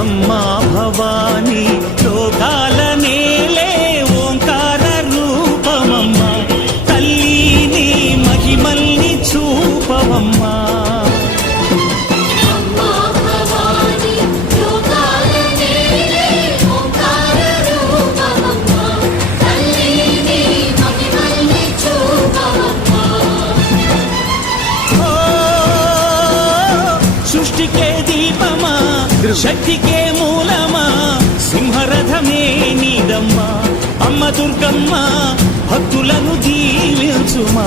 అమ్మా భవానీ లోకాల నేలే ఓంకార రూపమమ్మా, తల్లి మహిమల్ని చూపవమ్మా. సృష్టికే దీపమా, శక్తికే మూలమా, సింహరథమే నీదమ్మా. అమ్మ దుర్గమ్మ భక్తులను దీవించుమా.